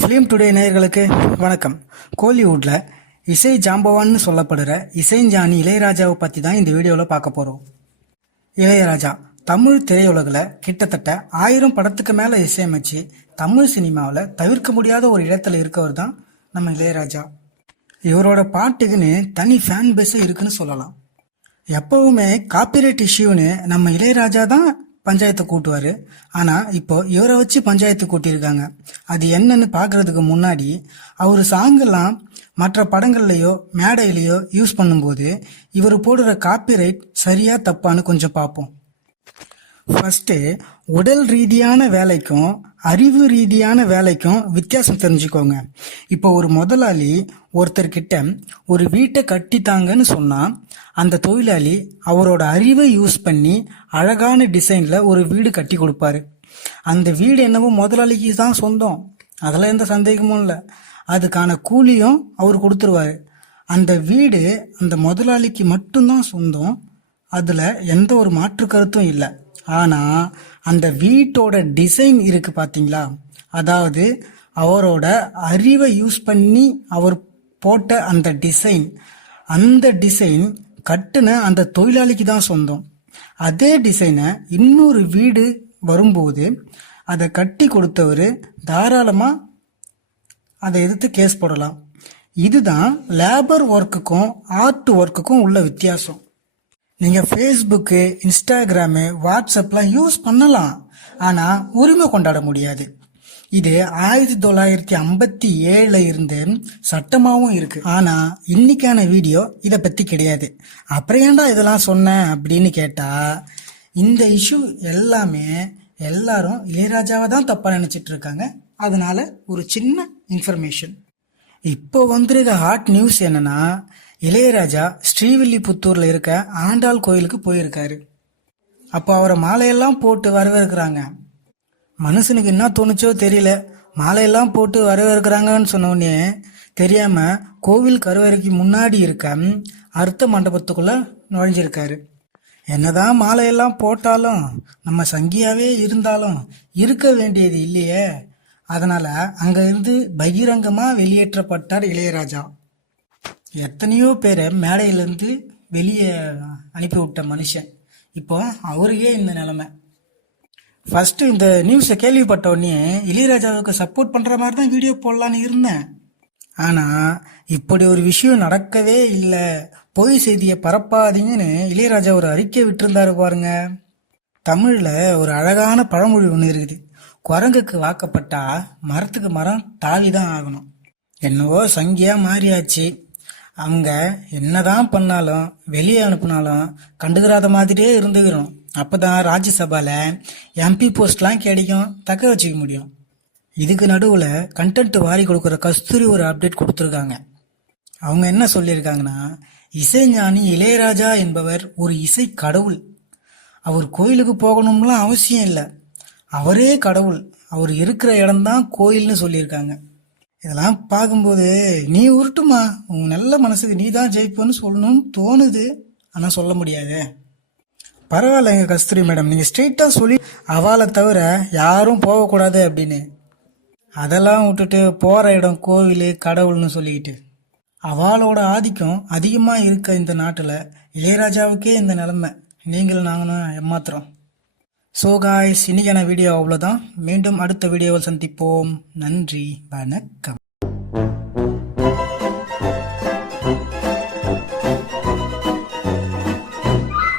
Film today நேயர்களுக்கு வணக்கம். கோலிவுட்டில் இசை ஜாம்பவான்னு சொல்லப்படுற இசைஞானி இளையராஜாவை பற்றி தான் இந்த வீடியோவில் பார்க்க போகிறோம் இளையராஜா தமிழ் திரையுலகில் கிட்டத்தட்ட ஆயிரம் படத்துக்கு மேலே இசையமைச்சு தமிழ் சினிமாவில் தவிர்க்க முடியாத ஒரு இடத்துல இருக்கவர் தான் நம்ம இளையராஜா. இவரோட பாட்டுக்குன்னு தனி ஃபேன் பேஸே இருக்குன்னு சொல்லலாம். எப்பவுமே காப்பிரைட் இஷ்யூன்னு நம்ம இளையராஜா தான் பஞ்சாயத்தை கூட்டுவார். ஆனால் இப்போ இவரை வச்சு பஞ்சாயத்து கூட்டியிருக்காங்க. அது என்னன்னு பார்க்கறதுக்கு முன்னாடி அவர் சாங்கெல்லாம் மற்ற படங்கள்லையோ மேடையிலையோ யூஸ் பண்ணும்போது இவர் போடுற காப்பிரைட் சரியா தப்பான்னு கொஞ்சம் பார்ப்போம். ஃபஸ்ட்டு உடல் ரீதியான வேலைக்கும் அறிவு ரீதியான வேலைக்கும் வித்தியாசம் தெரிஞ்சுக்கோங்க. இப்போ ஒரு முதலாளி ஒருத்தர்கிட்ட ஒரு வீட்டை கட்டித்தாங்கன்னு சொன்னால் அந்த தொழிலாளி அவரோட அறிவை யூஸ் பண்ணி அழகான டிசைனில் ஒரு வீடு கட்டி கொடுப்பாரு. அந்த வீடு என்னவோ முதலாளிக்கு தான் சொந்தம். அதெல்லாம் எந்த சந்தேகமும் இல்லை. அதுக்கான கூலியும் அவர் கொடுத்துருவாரு. அந்த வீடு அந்த முதலாளிக்கு மட்டும்தான் சொந்தம். அதில் எந்த ஒரு மாற்று கருத்தும் இல்லை. ஆனால் அந்த வீட்டோட டிசைன் இருக்கு பார்த்தீங்களா அதாவது அவரோட அறிவை யூஸ் பண்ணி அவர் போட்ட அந்த டிசைன் அந்த டிசைன் கட்டுன அந்த தொழிலாளிக்கு தான் சொந்தம். அதே டிசைனை இன்னொரு வீடு வரும்போது அதை கட்டி கொடுத்தவர் தாராளமாக அதை எதிர்த்து கேஸ் போடலாம். இதுதான் லேபர் ஒர்க்குக்கும் ஆர்ட் ஒர்க்குக்கும் உள்ள வித்தியாசம். நீங்கள் ஃபேஸ்புக்கு இன்ஸ்டாகிராமு வாட்ஸ்அப்லாம் யூஸ் பண்ணலாம். ஆனால் உரிமை கொண்டாட முடியாது. இது ஆயிரத்தி தொள்ளாயிரத்தி ஐம்பத்தி ஏழுல இருந்து சட்டமாகவும் இருக்கு. ஆனா இன்னைக்கான வீடியோ இதை பத்தி கிடையாது. அப்புறம் ஏன்டா இதெல்லாம் சொன்னேன் அப்படின்னு கேட்டா இந்த இஷ்யூ எல்லாமே எல்லாரும் இளையராஜாவை தான் தப்பா நினைச்சிட்டு இருக்காங்க. அதனால ஒரு சின்ன இன்ஃபர்மேஷன் இப்போ வந்திருக்க ஹாட் நியூஸ் என்னன்னா இளையராஜா ஸ்ரீவில்லிபுத்தூர்ல இருக்க ஆண்டாள் கோயிலுக்கு போயிருக்காரு. அப்போ அவரை மாலையெல்லாம் போட்டு வரவேற்கிறாங்க. மனுஷனுக்கு என்ன தோணுச்சோ தெரியல. மாலையெல்லாம் போட்டு வரவேற்கிறாங்கன்னு சொன்னோடனே தெரியாம கோவில் கருவறைக்கு முன்னாடி இருக்க அர்த்த மண்டபத்துக்குள்ள நுழைஞ்சிருக்காரு. என்னதான் மாலையெல்லாம் போட்டாலும் நம்ம சங்கியாவே இருந்தாலும் இருக்க வேண்டியது இல்லையே. அதனால அங்கேருந்து பகிரங்கமாக வெளியேற்றப்பட்டார் இளையராஜா. எத்தனையோ பேரை மேடையிலேருந்து வெளியே அனுப்பி விட்ட மனுஷன். இப்போ அவருக்கே இந்த நிலமை. ஃபஸ்ட்டு இந்த நியூஸை கேள்விப்பட்ட உடனே இளையராஜாவுக்கு சப்போர்ட் பண்ணுற மாதிரி தான் வீடியோ போடலான்னு இருந்தேன். ஆனால் இப்படி ஒரு விஷயம் நடக்கவே இல்லை. பொய் செய்தியை பரப்பாதீங்கன்னு இளையராஜா ஒரு அறிக்கை விட்டுருந்தாரு பாருங்க. தமிழில் ஒரு அழகான பழமொழி ஒன்று இருக்குது. குரங்குக்கு வாக்கப்பட்டா மரத்துக்கு மரம் தாலி தான் ஆகணும். என்னவோ சங்கியா மாறியாச்சு. அவங்க என்னதான் பண்ணாலும் வெளியே அனுப்புனாலும் கண்டுக்கிறாத மாதிரியே இருந்துக்கிறோம் அப்பதான் ராஜ்யசபால எம்பி போஸ்ட்லாம் கிடைக்கும் தக்க வச்சுக்க முடியும். இதுக்கு நடுவில் கண்டென்ட் வாரி கொடுக்குற கஸ்தூரி ஒரு அப்டேட் கொடுத்துருக்காங்க. அவங்க என்ன சொல்லியிருக்காங்கன்னா இசைஞானி இளையராஜா என்பவர் ஒரு இசை கடவுள். அவர் கோயிலுக்கு போகணும்லாம் அவசியம் இல்லை. அவரே கடவுள். அவர் இருக்கிற இடம்தான் கோயில்னு சொல்லியிருக்காங்க. இதெல்லாம் பார்க்கும்போது நீ உருட்டுமா? உன் நல்ல மனசுக்கு நீ தான் ஜெயிப்பன்னு சொல்லணும்னு தோணுது. ஆனால் சொல்ல முடியாது. பரவாயில்லைங்க கஸ்தூரி மேடம். நீங்கள் ஸ்ட்ரெயிட்டாக சொல்லி அவளை தவிர யாரும் போகக்கூடாது அப்படின்னு. அதெல்லாம் விட்டுட்டு போகிற இடம் கோவில் கடவுள்னு சொல்லிக்கிட்டு. அவளோட ஆதிக்கம் அதிகமாக இருக்க இந்த நாட்டில். இளையராஜாவுக்கே இந்த நிலமை. நீங்களும் நாங்களும் ஏமாத்துறோம். ஸோ காய்ஸ் இன்றைக்கான வீடியோ அவ்வளோதான் மீண்டும் அடுத்த வீடியோவில் சந்திப்போம். நன்றி வணக்கம்.